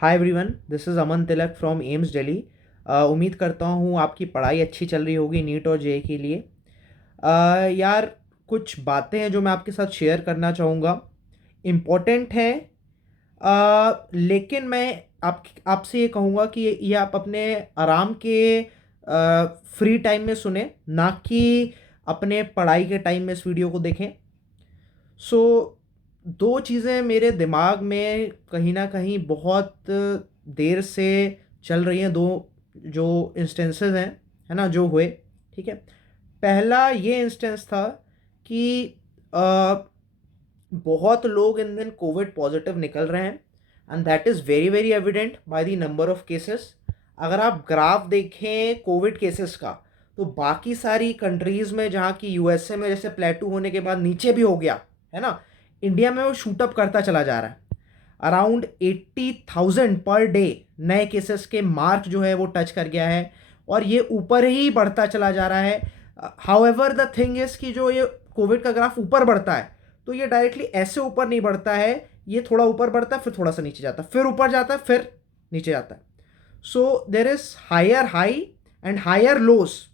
Hi everyone, this is Aman Tilak from AIIMS Delhi. उम्मीद करता हूँ आपकी पढ़ाई अच्छी चल रही होगी नीट और जे के लिए। यार, कुछ बातें हैं जो मैं आपके साथ शेयर करना चाहूँगा। इम्पोर्टेंट है, लेकिन मैं आपसे ये कहूँगा कि ये आप अपने आराम के फ्री टाइम में सुने, ना कि अपने पढ़ाई के टाइम में इस वीडियो को देखें। सो दो चीज़ें मेरे दिमाग में कहीं ना कहीं बहुत देर से चल रही हैं। दो जो इंस्टेंसेस हैं, है ना, जो हुए। ठीक है। पहला ये इंस्टेंस था कि अ, बहुत लोग इन दिन कोविड पॉजिटिव निकल रहे हैं, and that is very very evident by the number of cases. अगर आप ग्राफ देखें कोविड केसेस का, तो बाकी सारी कंट्रीज़ में, जहाँ की यूएसए में जैसे प्लेटू होने के बाद नीचे भी हो गया, है ना, इंडिया में वो शूट अप करता चला जा रहा है। अराउंड 80,000 पर डे नए केसेस के मार्क जो है वो टच कर गया है, और ये ऊपर ही बढ़ता चला जा रहा है। हाउएवर द थिंग इज कि जो ये कोविड का ग्राफ ऊपर बढ़ता है, तो ये डायरेक्टली ऐसे ऊपर नहीं बढ़ता है। ये थोड़ा ऊपर बढ़ता है, फिर थोड़ा सा नीचे जाता है, फिर ऊपर जाता है, फिर नीचे जाता है। So there is higher high and higher lows.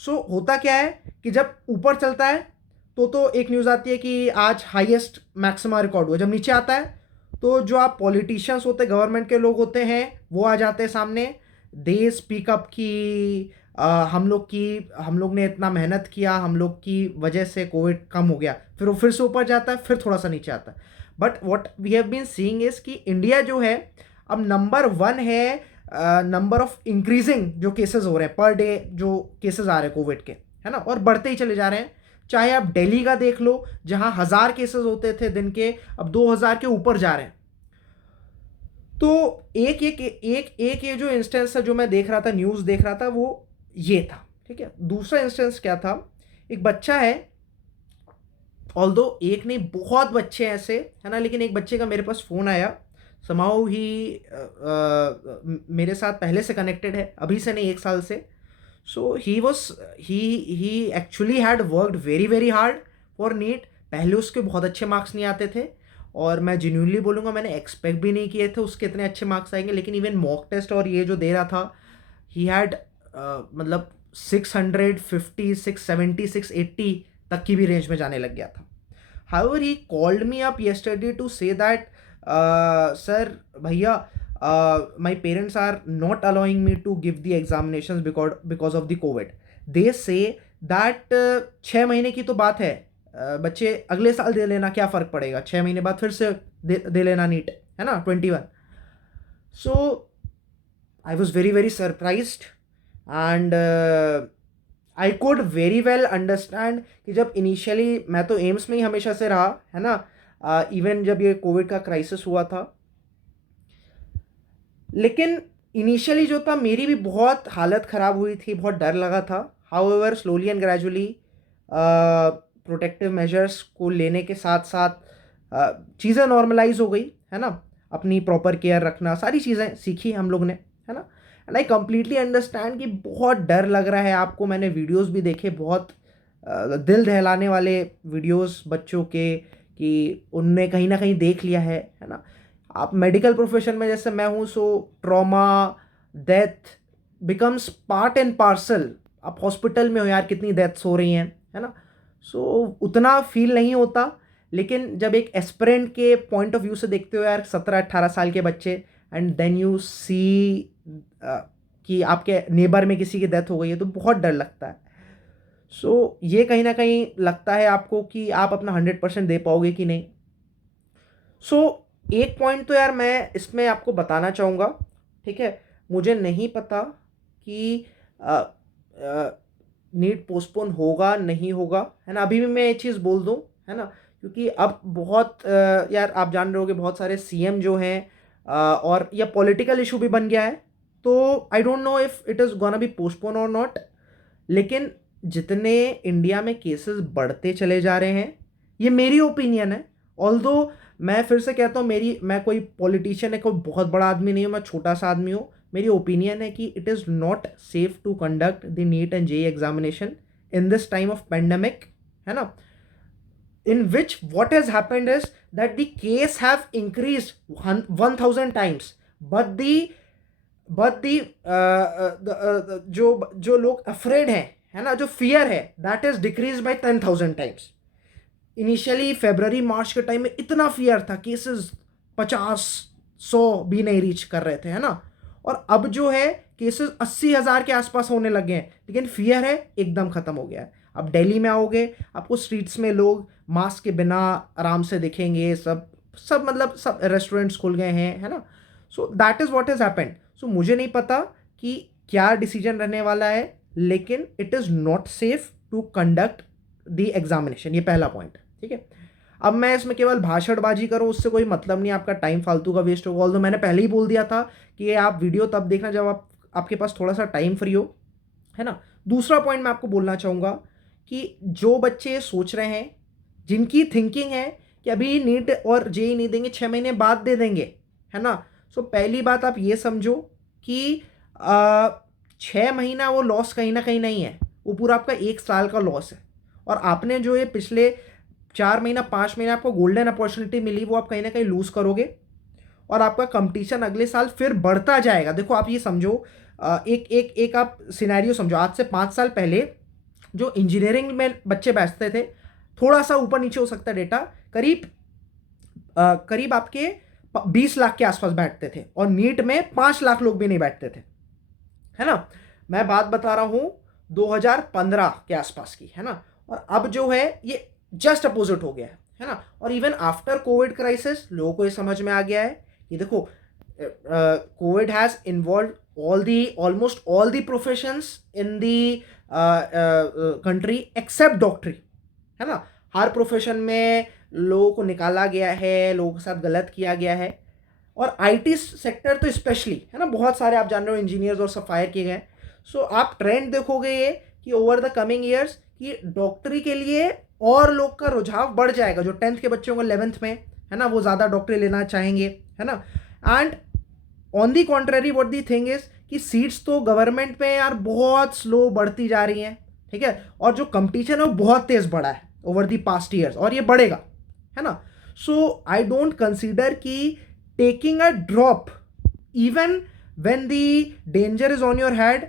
सो होता क्या है कि जब ऊपर चलता है तो एक न्यूज़ आती है कि आज हाईएस्ट मैक्सिमा रिकॉर्ड हुआ। जब नीचे आता है तो जो आप पॉलिटिशियंस होते, गवर्नमेंट के लोग होते हैं, वो आ जाते हैं सामने। दे स्पीकअप की हम लोग ने इतना मेहनत किया, हम लोग की वजह से कोविड कम हो गया। फिर वो फिर से ऊपर जाता है, फिर थोड़ा सा नीचे आता है। But what we have been seeing is कि इंडिया जो है अब नंबर वन है, नंबर ऑफ इंक्रीजिंग जो केसेस हो रहे हैं पर डे, जो केसेस आ रहे हैं कोविड के, है ना, और बढ़ते ही चले जा रहे हैं। चाहे आप दिल्ली का देख लो, जहां 1,000 केसेस होते थे दिन के, अब 2,000 के ऊपर जा रहे हैं। तो एक एक एक एक ये जो इंस्टेंस है जो मैं देख रहा था, न्यूज़ देख रहा था, वो ये था। ठीक है। दूसरा इंस्टेंस क्या था? एक बच्चा है, ऑल्दो एक नहीं बहुत बच्चे हैं ऐसे, है ना, लेकिन एक बच्चे का मेरे पास फ़ोन आया। समाउ ही मेरे साथ पहले से कनेक्टेड है, अभी से नहीं, 1 साल से। So he actually had worked very very hard for NEET. पहले उसके बहुत अच्छे मार्क्स नहीं आते थे, और मैं जेन्युइनली बोलूँगा मैंने एक्सपेक्ट भी नहीं किए थे उसके इतने अच्छे मार्क्स आएंगे। लेकिन इवन मॉक टेस्ट और ये जो दे रहा था, ही हैड मतलब 650, 670, 680 तक की भी रेंज में जाने लग गया था। However, he called me up yesterday to say that, sir, भैया, my parents are not allowing me to give the examinations because of the COVID. They say that 6 महीने की तो बात है, बच्चे अगले साल दे लेना, क्या फ़र्क पड़ेगा, 6 महीने बाद फिर से दे लेना नीट, है ना, 21। So I was very very surprised, and I could very well understand कि जब इनिशियली, मैं तो एम्स में ही हमेशा से रहा, है ना, इवन जब ये कोविड का क्राइसिस हुआ था, लेकिन इनिशियली जो था मेरी भी बहुत हालत ख़राब हुई थी, बहुत डर लगा था। However slowly and gradually protective measures को लेने के साथ साथ चीज़ें नॉर्मलाइज हो गई, है ना, अपनी प्रॉपर केयर रखना, सारी चीज़ें सीखी हम लोग ने, है ना। एंड आई कम्प्लीटली अंडरस्टैंड कि बहुत डर लग रहा है आपको। मैंने वीडियोस भी देखे, बहुत दिल दहलाने वाले वीडियोस बच्चों के, कि उनने कहीं ना कहीं देख लिया है ना। आप मेडिकल प्रोफेशन में जैसे मैं हूँ, so trauma, death becomes part and parcel. आप हॉस्पिटल में हो यार, कितनी डेथ्स हो रही हैं, है ना। सो उतना फील नहीं होता। लेकिन जब एक एस्पिरेंट के पॉइंट ऑफ व्यू से देखते हो यार, 17-18 साल के बच्चे, एंड देन यू सी कि आपके नेबर में किसी की डेथ हो गई है, तो बहुत डर लगता है। सो ये कहीं ना कहीं लगता है आपको कि आप अपना 100% दे पाओगे कि नहीं। सो एक पॉइंट तो यार मैं इसमें आपको बताना चाहूँगा। ठीक है। मुझे नहीं पता कि नीट पोस्टपोन होगा नहीं होगा, है ना। अभी भी मैं ये चीज़ बोल दूँ, है ना, क्योंकि अब बहुत यार आप जान रहे होगे, बहुत सारे सीएम जो हैं, और या पॉलिटिकल इशू भी बन गया है। तो I don't know if it is gonna be postpone और नॉट। लेकिन जितने इंडिया में केसेस बढ़ते चले जा रहे हैं, ये मेरी ओपिनियन है। ऑल्दो मैं फिर से कहता हूँ, मैं कोई पॉलिटिशियन है, कोई बहुत बड़ा आदमी नहीं हूँ, मैं छोटा सा आदमी हूँ। मेरी ओपिनियन है कि it is not safe to conduct the NEET and JEE examination in this time of pandemic, है ना, in which what has happened is that the case have increased 1,000 times. But the जो लोग afraid है ना, जो fear है, that is decrease by 10,000 times. Initially February March के time में इतना फियर था, केसेस 50-100 भी नहीं रीच कर रहे थे, है ना। और अब जो है केसेस 80,000 के आसपास होने लगे हैं, लेकिन फियर है एकदम खत्म हो गया है। अब दिल्ली में आओगे, आपको स्ट्रीट्स में लोग मास्क के बिना आराम से दिखेंगे, सब सब मतलब सब रेस्टोरेंट्स खुल गए हैं, है ना। So that is what has happened. So मुझे नहीं पता कि क्या डिसीजन रहने वाला है, लेकिन it is not safe to conduct the examination, ये पहला पॉइंट, ठीक है। अब मैं इसमें केवल भाषणबाजी करूं, उससे कोई मतलब नहीं, आपका टाइम फालतू का वेस्ट होगा। ऑल्दो मैंने पहले ही बोल दिया था कि ये आप वीडियो तब देखना जब आपके पास थोड़ा सा टाइम फ्री हो, है ना। दूसरा पॉइंट मैं आपको बोलना चाहूँगा कि जो बच्चे सोच रहे हैं, जिनकी थिंकिंग है कि अभी नीट और जेई नहीं देंगे, 6 महीने बाद दे देंगे, है ना। सो पहली बात आप ये समझो कि 6 महीना वो लॉस कहीं ना कहीं नहीं है, वो पूरा आपका 1 साल का लॉस है। और आपने जो ये पिछले 4 महीना 5 महीना आपको गोल्डन अपॉर्चुनिटी मिली, वो आप कहीं ना कहीं लूज़ करोगे, और आपका कंपटीशन अगले साल फिर बढ़ता जाएगा। देखो आप ये समझो, एक एक एक आप सिनेरियो समझो, आज से 5 साल पहले जो इंजीनियरिंग में बच्चे बैठते थे, थोड़ा सा ऊपर नीचे हो सकता है डेटा, करीब आपके 20 लाख के आसपास बैठते थे, और नीट में 5 लाख लोग भी नहीं बैठते थे, है ना। मैं बात बता रहा हूँ 2015 के आसपास की, है ना। और अब जो है ये जस्ट अपोजिट हो गया है ना। और इवन आफ्टर कोविड क्राइसिस लोगों को ये समझ में आ गया है कि देखो, Covid has involve almost all the professions in the country accept डॉक्टरी, है ना। हर प्रोफेशन में लोगों को निकाला गया है, लोगों के साथ गलत किया गया है, और आईटी सेक्टर तो स्पेशली, है ना, बहुत सारे आप जान रहे हो इंजीनियर्स और सब फायर किए गए। सो आप ट्रेंड देखोगे ये कि ओवर द कमिंग ईयर्स कि डॉक्टरी के लिए और लोग का रुझाव बढ़ जाएगा। जो 10th के बच्चे होंगे 11th में, है ना, वो ज़्यादा डॉक्टरी लेना चाहेंगे, है ना। And on the contrary what the thing is कि सीट्स तो गवर्नमेंट में यार बहुत स्लो बढ़ती जा रही हैं, ठीक है। और जो कंपटीशन है वो बहुत तेज़ बढ़ा है ओवर दी पास्ट ईयर्स, और ये बढ़ेगा, है ना। सो आई डोंट कंसिडर कि taking a drop even when the danger is on your head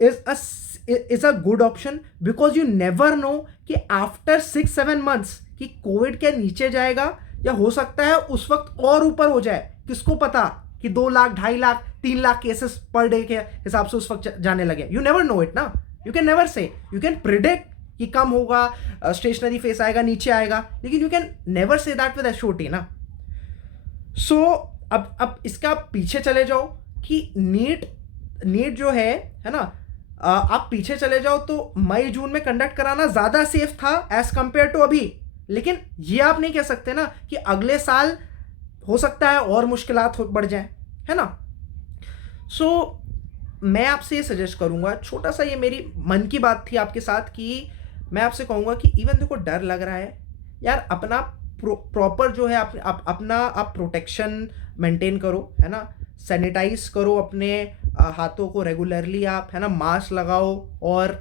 is a good option, because you never know कि after 6-7 months कि कोविड के नीचे जाएगा, या हो सकता है उस वक्त और ऊपर हो जाए, किसको पता कि 2 lakh 2.5 lakh 3 lakh cases per day के हिसाब से उस वक्त जाने लगे। यू नेवर नो इट ना, you can never say, you can predict कि कम होगा, स्टेशनरी फेस आएगा, नीचे आएगा, लेकिन you can never say that with assurity ना। सो अब इसका पीछे चले जाओ कि नीट जो है ना, आप पीछे चले जाओ तो मई जून में कंडक्ट कराना ज़्यादा सेफ था एज कंपेयर टू अभी। लेकिन ये आप नहीं कह सकते ना कि अगले साल हो सकता है और मुश्किलात बढ़ जाए, है ना। सो मैं आपसे ये सजेस्ट करूँगा, छोटा सा ये मेरी मन की बात थी आपके साथ, कि मैं आपसे कहूँगा कि इवन देखो डर लग रहा है यार, अपना प्रॉपर जो है अपना आप प्रोटेक्शन मेंटेन करो, है ना। सैनिटाइज करो अपने हाथों को रेगुलरली आप, है ना, मास्क लगाओ, और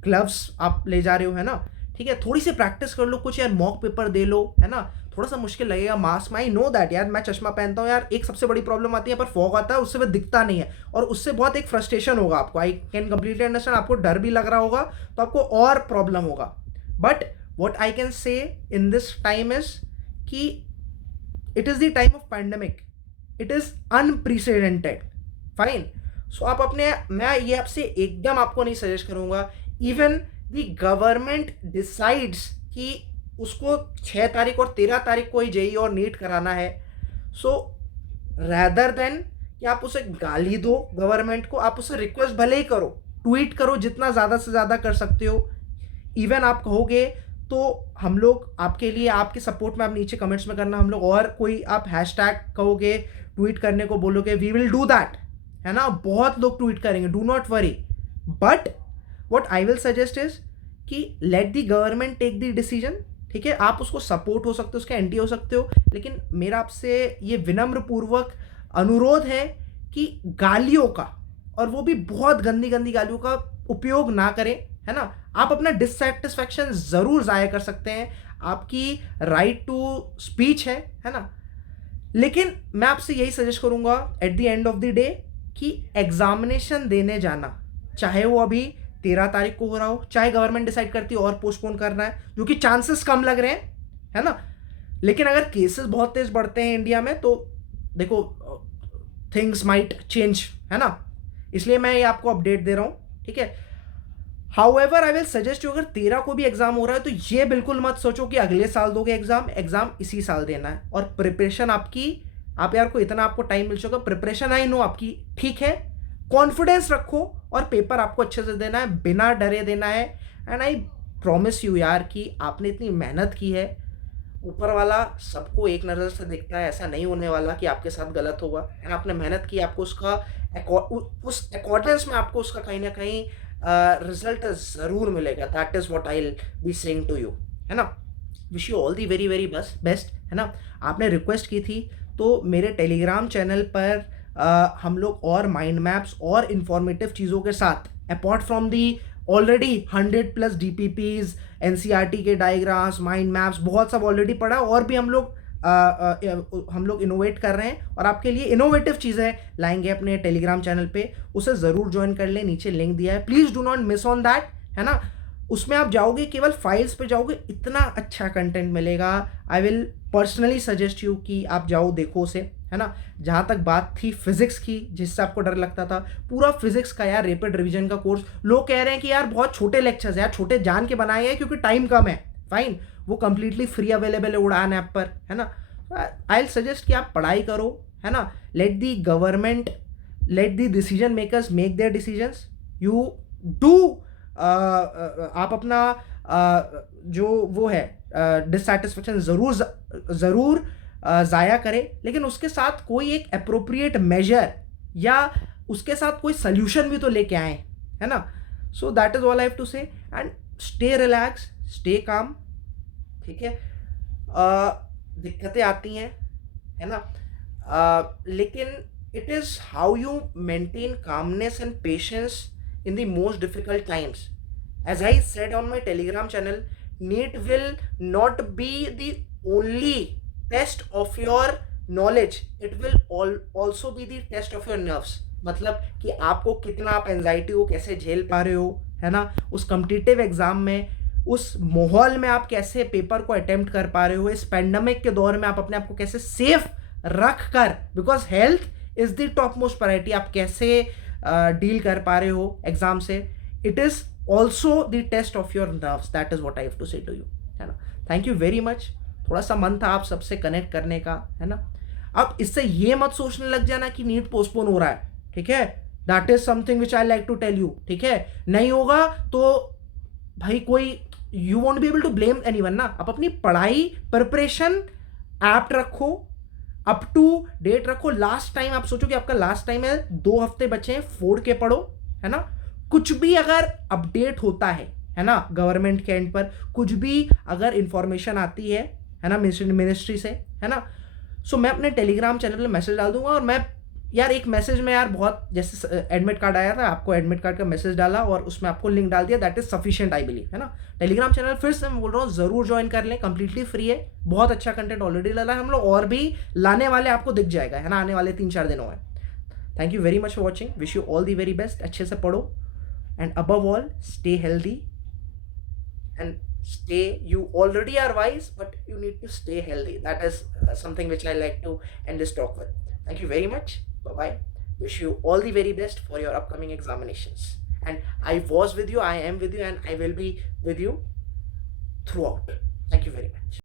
ग्लव्स आप ले जा रहे हो, है ना, ठीक है। थोड़ी सी प्रैक्टिस कर लो, कुछ यार मॉक पेपर दे लो, है ना। थोड़ा सा मुश्किल लगेगा मास्क में, आई नो दैट यार, मैं चश्मा पहनता हूँ यार, एक सबसे बड़ी प्रॉब्लम आती है पर फॉग आता है, उससे वह दिखता नहीं है, और उससे बहुत एक फ्रस्ट्रेशन होगा आपको। आई कैन कंप्लीटली अंडरस्टैंड, आपको डर भी लग रहा होगा तो आपको और प्रॉब्लम होगा। But what I can say in this time is कि it is the time of pandemic, it is unprecedented, fine. So आप अपने, मैं ये आपसे एकदम आपको नहीं सजेस्ट करूँगा, इवन द गवर्नमेंट डिसाइड्स कि उसको 6 तारीख और 13 तारीख को ही जेई और नीट कराना है, सो रैदर देन कि आप उसे गाली दो गवर्नमेंट को, आप उसे रिक्वेस्ट भले ही करो, ट्वीट करो जितना ज़्यादा से ज़्यादा कर सकते हो। इवन आप कहोगे तो हम लोग आपके लिए, आपके सपोर्ट में आप नीचे कमेंट्स में करना, हम लोग और कोई आप हैशटैग कहोगे, ट्वीट करने को बोलोगे, वी विल डू दैट, है ना। बहुत लोग ट्वीट करेंगे, do not worry. But what I will suggest is कि let the government take the decision, ठीक है। आप उसको सपोर्ट हो सकते हो, उसके एंटी हो सकते हो, लेकिन मेरा आपसे ये विनम्र पूर्वक अनुरोध है कि गालियों का, और वो भी बहुत गंदी गंदी गालियों का उपयोग ना करें, है ना। आप अपना डिससेटिस्फैक्शन ज़रूर ज़ाहिर कर सकते हैं, आपकी राइट टू स्पीच है ना। लेकिन मैं आपसे यही सजेस्ट करूंगा at the end of the day कि एग्जामिनेशन देने जाना, चाहे वो अभी 13 तारीख को हो रहा हो, चाहे गवर्नमेंट डिसाइड करती है और पोस्टपोन करना है, जो कि चांसेस कम लग रहे हैं, है ना। लेकिन अगर केसेस बहुत तेज बढ़ते हैं इंडिया में तो देखो थिंग्स माइट चेंज, है ना। इसलिए मैं ये आपको अपडेट दे रहा हूँ, ठीक है। However I will suggest you, अगर 13 को भी एग्जाम हो रहा है तो ये बिल्कुल मत सोचो कि अगले साल दोगे एग्जाम, एग्जाम इसी साल देना है। और प्रिपरेशन आपकी, आप यार को इतना आपको टाइम मिल चुका, प्रिपरेशन आई नो आपकी ठीक है, कॉन्फिडेंस रखो और पेपर आपको अच्छे से देना है, बिना डरे देना है। एंड आई प्रॉमिस यू यार कि आपने इतनी मेहनत की है, ऊपर वाला सबको एक नज़र से देखता है, ऐसा नहीं होने वाला कि आपके साथ गलत होगा। एंड आपने मेहनत की, आपको उसका उस अकॉर्डेंस में आपको उसका कहीं ना कहीं रिजल्ट ज़रूर मिलेगा। That is what I will be saying to you, है ना। Wish you all the very very best, है ना। आपने रिक्वेस्ट की थी तो मेरे टेलीग्राम चैनल पर हम लोग और माइंड मैप्स और इन्फॉर्मेटिव चीज़ों के साथ, apart from the already 100+ DPPs, NCERT के डायग्राम्स, माइंड मैप्स, बहुत सब ऑलरेडी पढ़ा, और भी हम लोग इनोवेट कर रहे हैं और आपके लिए इनोवेटिव चीज़ें लाएंगे अपने टेलीग्राम चैनल पे। उसे ज़रूर ज्वाइन कर लें, नीचे लिंक दिया है, please do not miss on that, है ना। उसमें आप जाओगे, केवल फाइल्स पे जाओगे, इतना अच्छा कंटेंट मिलेगा। I will personally suggest you कि आप जाओ, देखो उसे, है ना। जहाँ तक बात थी फिजिक्स की, जिससे आपको डर लगता था, पूरा फिजिक्स का यार रैपिड रिवीजन का कोर्स, लोग कह रहे हैं कि यार बहुत छोटे लेक्चर्स यार, छोटे जान के बनाए हैं क्योंकि टाइम कम है, फाइन, वो कंप्लीटली फ्री अवेलेबल है उड़ान ऐप पर, है ना। आई विल सजेस्ट कि आप पढ़ाई करो, है ना। Let the government, let the decision makers make their decisions, you do, आप अपना जो वो है डिससेटिस्फेक्शन ज़रूर ज़ाया करें, लेकिन उसके साथ कोई एक अप्रोप्रिएट मेजर या उसके साथ कोई सल्यूशन भी तो लेके आए, है ना। So that is all I have to say, and stay relax, stay calm, ठीक है। दिक्कतें आती हैं, है ना, लेकिन it is how you maintain calmness and patience in the most difficult times. As I said on my Telegram channel, NEET will not be the only test of your knowledge. It will also be the test of your nerves. मतलब कि आपको कितना, आप anxiety को कैसे झेल पा रहे हो, है ना। उस कम्पिटिटिव एग्जाम में, उस माहौल में आप कैसे पेपर को अटेम्प्ट कर पा रहे हो, इस पैंडमिक के दौर में आप अपने आप को कैसे सेफ रख कर, because health is the top most priority, आप कैसे डील कर पा रहे हो एग्जाम से। It is also the test of your nerves, that is what I have to say to you, है ना। Thank you very much. थोड़ा सा मन था आप सबसे कनेक्ट करने का, है ना। अब इससे ये मत सोचने लग जाना कि नीट पोस्टपोन हो रहा है, ठीक है। That is something which I like to tell you, ठीक है। नहीं होगा तो भाई कोई, you won't be able to blame anyone ना। आप अपनी पढ़ाई प्रिपरेशन एप्ट रखो, अप टू डेट रखो। लास्ट टाइम आप सोचो कि आपका लास्ट टाइम है, 2 हफ्ते बचे हैं, फोड़ के पढ़ो, है ना। कुछ भी अगर अपडेट होता है ना, गवर्नमेंट के एंड पर कुछ भी अगर इंफॉर्मेशन आती है ना, मिनिस्ट्री से, है ना, सो मैं अपने टेलीग्राम चैनल पे मैसेज डाल दूंगा। और मैं यार एक मैसेज में यार बहुत, जैसे एडमिट कार्ड आया था, आपको एडमिट कार्ड का मैसेज डाला और उसमें आपको लिंक डाल दिया, that is sufficient I believe, है ना। टेलीग्राम चैनल फिर से मैं बोल रहा हूँ ज़रूर ज्वाइन कर लें, कंप्लीटली फ्री है, बहुत अच्छा कंटेंट ऑलरेडी डाला है हम लोग, और भी लाने वाले, आपको दिख जाएगा, है ना, आने वाले 3-4 दिनों में। Thank you very much for watching, wish you all the very best, अच्छे से पढ़ो, and above all stay healthy, and stay, you already are wise but you need to stay healthy. That is something which I like to end this talk with. Thank you very much, bye bye, wish you all the very best for your upcoming examinations, and I was with you, I am with you, and I will be with you throughout. Thank you very much.